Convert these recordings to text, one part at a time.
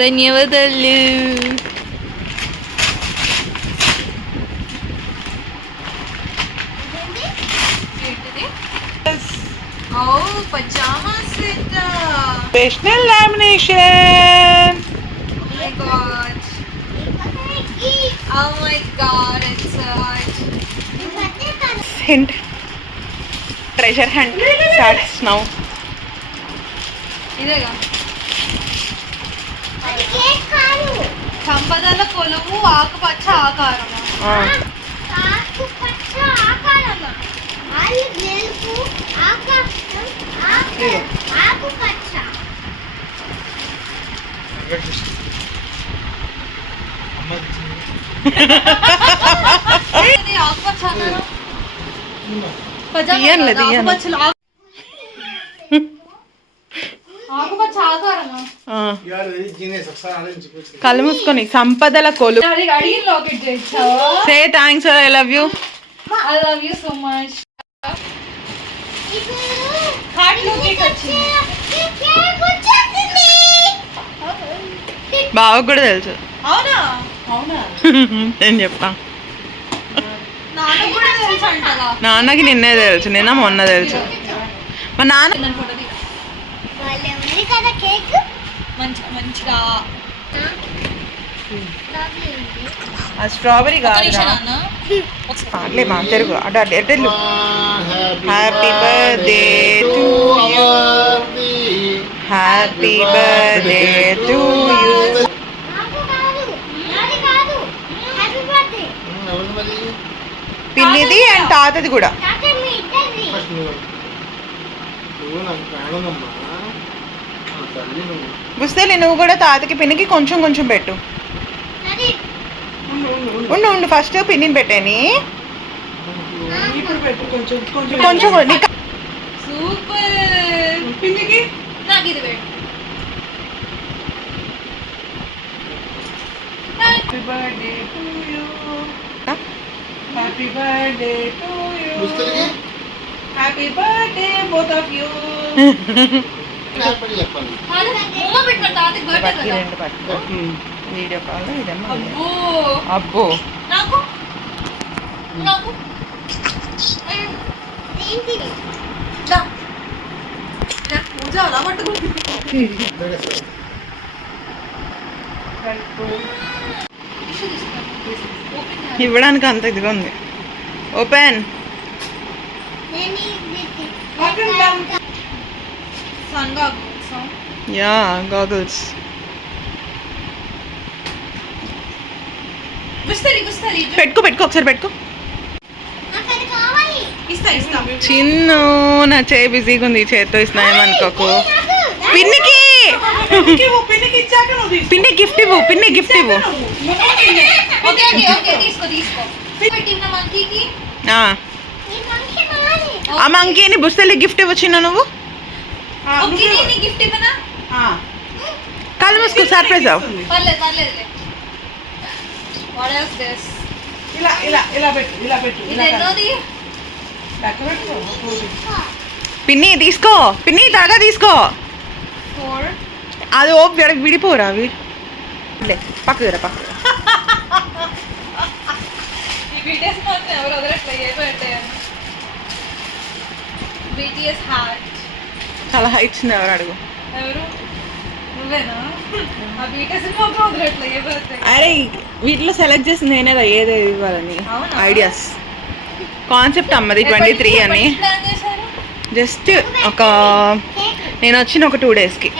ధన్యవాదాలు. Pyjama set special lamination. Oh my god, it's such hint. Treasure hunt starts now. ఇదేగా సంపదల కొలువు ఆకుపచ్చ ఆకారమా? ఆకుపచ్చ ఆకారమా? తెలుపు ఆకాశం ఆకుపచ్చ. ఆకుపచ్చ అన్నారు. కళ్ళు మూసుకొని సంపదల కొలు. Say thanks, I love you. I love you so much. బావ కూడా తెలుసు. అవునా? నేను చెప్పా. నాన్నకి కూడా తెలుసు అంటగా. నాన్నకి నిన్నే తెలుసు, నిన్న మొన్న తెలుసు. మా నాన్న మంచిగా స్ట్రాబెరీ కాదు మా తెలుగు అటు ఎటెళ్ళు. Happy birthday to you, happy birthday to you. పిన్నిది అండ్ తాతది కూడా. బుస్తేలి నువ్వు కూడా తాతకి పిన్నికి కొంచెం కొంచెం పెట్టు. ఉండు ఉండు, ఫస్ట్ పిన్నిని పెట్టాని కొంచెం. సూపర్. పిన్నికి నాకు ఇది పెట్టు. Happy birthday to you, happy birthday to you, happy birthday both of you. Video call ఇదమ్మా. అబ్బో నాకు నాకు ఇవ్వడానికి అంత ఇదిగా ఉంది. ఓపెన్. Yeah goggles. పెట్టుకో పెట్టుకో ఒకసారి పెట్టుకో. చిన్ను నా చేయి బిజీగా ఉంది, చేత్తో ఇస్తున్నాయేమనుకోకు. పిన్నికి పిన్ని గిఫ్ట్ ఇవ్వు, పిన్ని గిఫ్ట్ ఇవ్వు. ఆ మంకీని బుస్తలి గిఫ్ట్ ఇవ్వు చిన్న. నువ్వు కళ్ళు మూసుకో, సర్ప్రైజ్ అవ్వు. పిన్ని తీసుకో, పిన్ని త్వరగా తీసుకో. అది ఓ విడిపోరా అవి. పక్కకు రా, పక్కకు. చాలా హైట్స్ ఉంది, ఎవరు అడుగు. అరే వీటిలో సెలెక్ట్ చేసింది నేనేదా ఏది ఇవ్వాలని. ఐడియాస్ కాన్సెప్ట్ అమ్మది 23 అని. జస్ట్ ఒక నేను వచ్చిన ఒక 2 daysకి.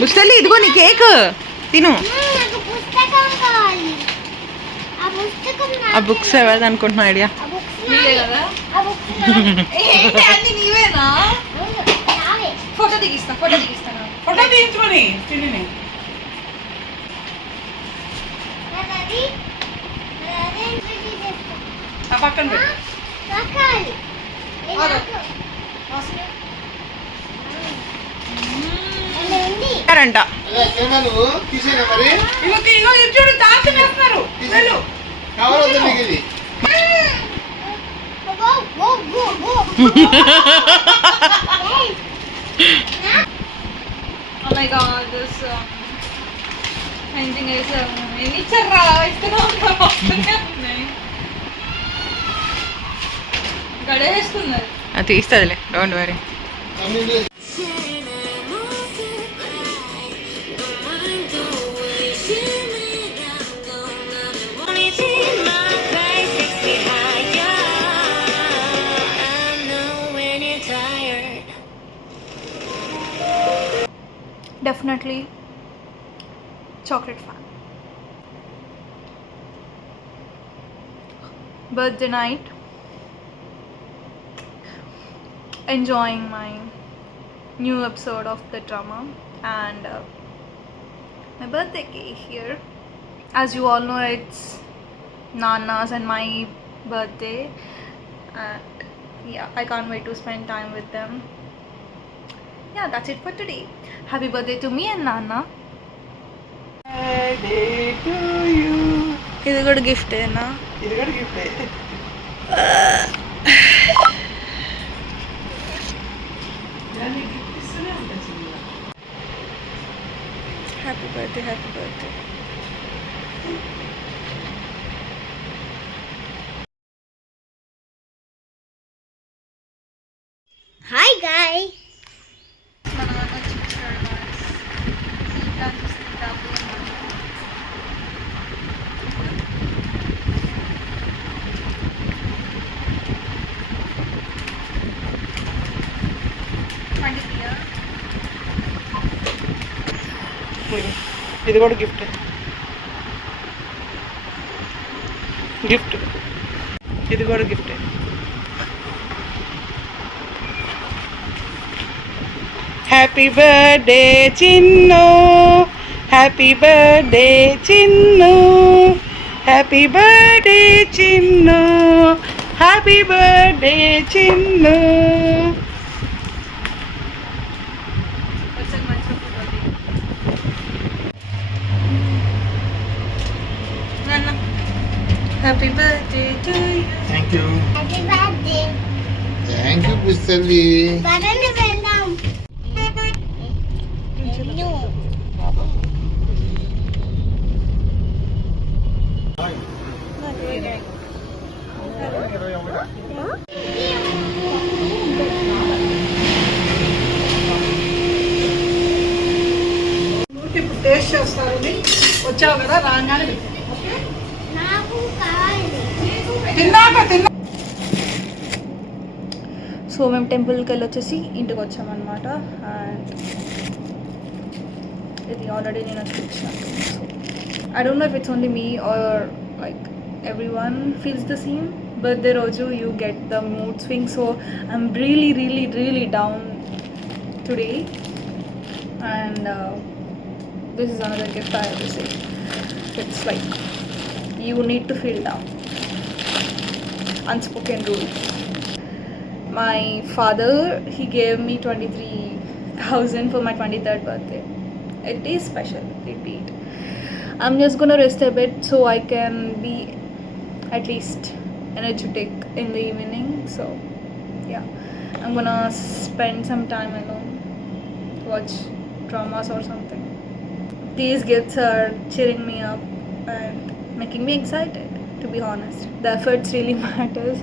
ముస్తలి ఇదిగో నీ కేక్ తిను. ఆ బుక్స్ ఎవరిది అనుకుంటున్నా ఐడియా? ఫోటో దిగిస్తాను. ఫోటో తీయించుకొని చిన్నిని. అది అది ఇంట్రడ్యూస్ చేస్తా ఆ పక్కన పెట్టు. కాకాలి అంట అలా కెమెరా నువ్వు తీసేనా మరి ఇగో చూడు తాత వేస్తున్నారు. వెళ్ళు. కావాలొద్దు నీకు ఇది ఓ ఓ ఓ ఓ Oh my god, this painting is ఇచ్చారా ఇస్తున్నాయి గడేస్తున్నారు. అది తీస్తుందిలే, డోంట్ వరీ. అన్ని లేదు. Definitely chocolate fan. Birthday night, enjoying my new episode of the drama, and my birthday cake here. As you all know, it's Nana's and my birthday, and yeah, I can't wait to spend time with them. Yeah, that's it for today. Happy birthday to me and Nana. Birthday to you. ఇది కూడా గిఫ్టేనా? ఇది కూడా గిఫ్టే. Happy birthday, happy birthday. Hi guy ఇది కూడా gift. Gift ఇది కూడా gift. Happy birthday Chinnu, happy birthday Chinnu, happy birthday Chinnu, happy birthday Chinnu. Happy birthday to you. Thank you happy birthday thank you పిస్తల్లి. పదండి వెళ్దాం ఇప్పుడు టేస్ట్ చేస్తారని వచ్చావు కదా, రాగానే నాకు కావాలి తిన్నా. సో మేము టెంపుల్కి వెళ్ళి వచ్చేసి ఇంటికి వచ్చామన్నమాట. అండ్ ఇది ఆల్రెడీ నేను చూపించాను. So I don't know if it's only me or like everyone feels the same. Birthday రోజు you get the mood swing. So I'm really down today. And this is another gift I have received. It's like you need to feel down. Unspoken rule. My father, he gave me 23,000 for my 23rd birthday. It is special indeed. I'm just gonna rest a bit so I can be at least energetic in the evening. So yeah, I'm gonna spend some time alone, watch dramas or something. These gifts are cheering me up and making me excited, to be honest. The efforts really matters,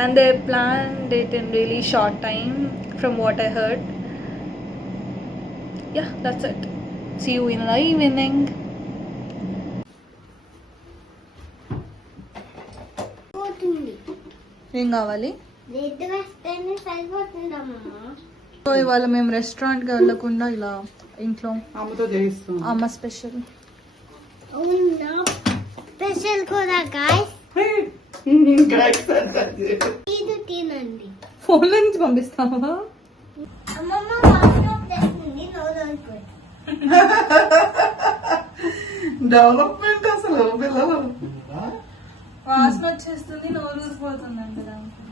and they planned it in really short time from what I heard. Yeah, that's it. See you in the evening. పోతుంది ఏం కావాలి? Red వేస్తేనే సరిపోతుందమ్మా. So ఇవాళ మేము రెస్టారెంట్కి వెళ్ళకుండా ఇలా ఇంట్లో అమ్మతో చేయిస్తాం. అమ్మ స్పెషల్. అవునా స్పెషల్ కూడా గాయ్స్ ఇది తినండి. ఫోన్లో నుంచి పంపిస్తావా? అమ్మమ్మ వాట్సాప్ చేస్తుంది నో డెవలప్మెంట్ అసలు పిల్లలు. వాసన వచ్చేస్తుంది, నోరు ఊరిపోతుందంట దానికి.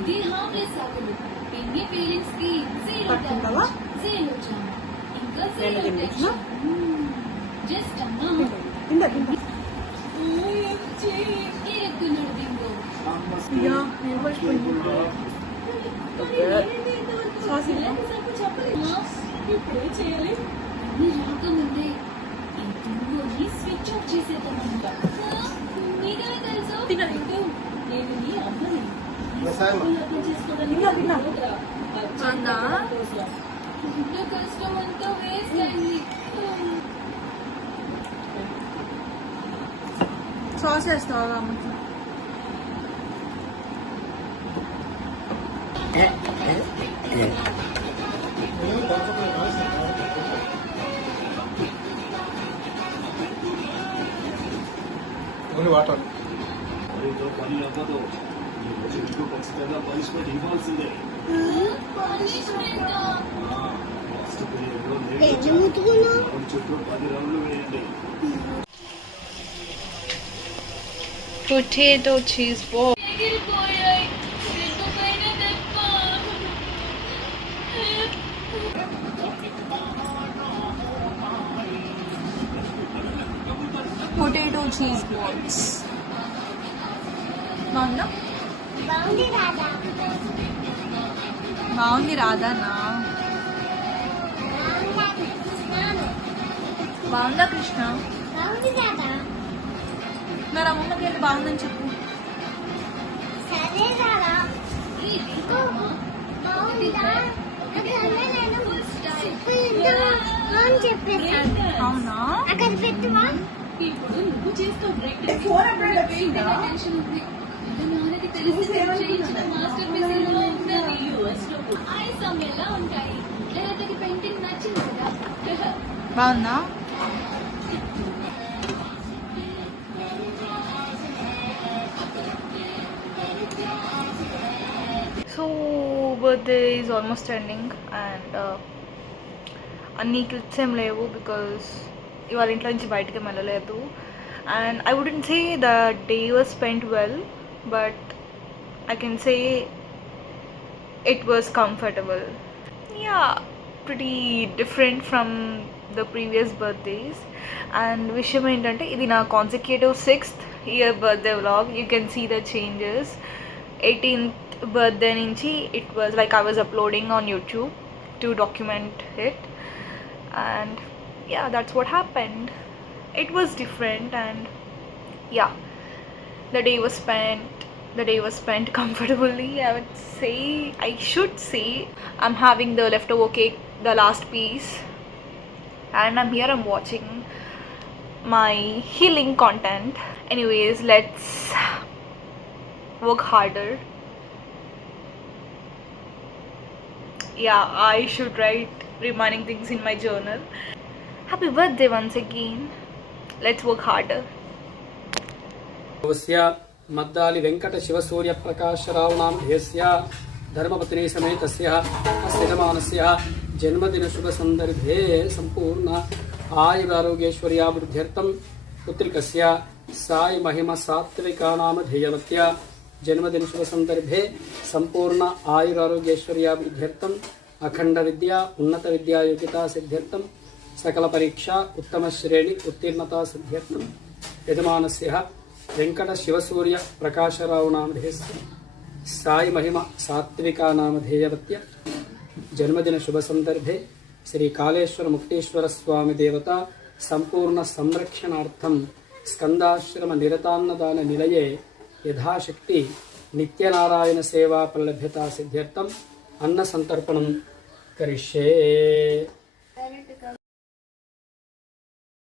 ఇది హార్మ్లెస్ ఆకులు. పెరిగే పేరెంట్స్ కి జీరో పట్టుకుంటావా? జీరో చామ. ఇంకా జీరో టెన్షన్. జస్ట్ అన్నా ఇరుక్కున్నాడు బింగో. ఇప్పుడే చేయాలి. అన్ని రాకముందే ఈ బింగోని స్విచ్ ఆఫ్ చేసేద్దామంట. మీకే తెలుసు నేను నీ అమ్మని. కష్టం అంతా వేస్ట్ అయింది. సాస్ వేస్తావా అమ్మకి? Only water. ఖచ్చితంగా పనిష్మెంట్ ఇవ్వాల్సిందే. చుట్టూ 10 రౌండ్లు వేయండి. Potato cheese ball. ఎగిరిపోయాయి. ఎగిరిపోయిన దెబ్బ. పొటాటో చీజ్ బాల్స్ బాగుందా? బాగుంది రాదా? బాగుంది రాదానా? బాగుందా కృష్ణ? బాగుంది రాదా? మరి అమ్మమ్మకి వెళ్ళి బాగుందని చెప్పు. సరే రాదా? బాగుందా? అది అన్న నేను అని చెప్పేసాను. అవునా? అక్కడ పెట్టువా? ఇప్పుడు నువ్వు చేస్తావు బ్రేక్. టెన్షన్ ఉంది. ఇంకా నాన్నకి తెలిసి చేయించిన మాస్టర్ పీస్ ఎలా ఉంటుంది యూఎస్ లో. ఐసమ్ ఎలా ఉంటాయి? లేకపోతే పెయింటింగ్ నచ్చింది కదా. బాగుందా? So birthday is almost ending and అన్ని క్లిప్స్ ఏం లేవు బికాస్ ఇవాళ ఇంట్లో నుంచి బయటకి వెళ్ళలేదు. And I wouldn't say the day was spent well, but I can say it was comfortable. Yeah, pretty different from the previous birthdays. And విషయం ఏంటంటే ఇది నా consecutive 6th year birthday vlog. You can see the changes. 18th birthday నుంచి it was like I was uploading on YouTube to document it. And yeah, that's what happened. It was different and yeah, the day was spent comfortably. I should say I'm having the leftover cake, the last piece, and I'm watching my healing content. Anyways, let's work harder. Yeah, I should write reminding things in my journal. Happy birthday once again. Let's work harder. मद्दालि Venkat शिवसूर्य प्रकाश रावणाम ध्येस्य धर्मपत्नी समेतस्य अस्य यजमानस्य जन्मदिन शुभ संदर्भे संपूर्ण आयुरारोग्यैश्वर्याभिवृद्ध्यर्थं पुत्रिकस्य साई महिमा सात्विका नाम ध्येयवत्या जन्मदिन शुभ संदर्भे संपूर्ण आयुरारोग्यैश्वर्याभिवृद्ध्यर्थं अखंड विद्या उन्नत विद्या योग्यता सिद्ध्यर्थं सकल परीक्षा उत्तम श्रेणी उत्तीर्णता सिद्ध्यर्थं यजमानस्य वेंकट शिवसूर्य प्रकाशराव नामधेयस्य साई महिमा सात्विका नामधेयवत्य जन्मदिन शुभ संदर्भे श्री कालेश्वर मुक्तेश्वर स्वामी देवता संपूर्ण संरक्षणार्थं स्कंदाश्रम निरतान्नदान निलये यथाशक्ति नित्यनारायण सेवा प्रलभ्यता सिद्ध्यर्थं अन्न संतर्पणं करिष्ये.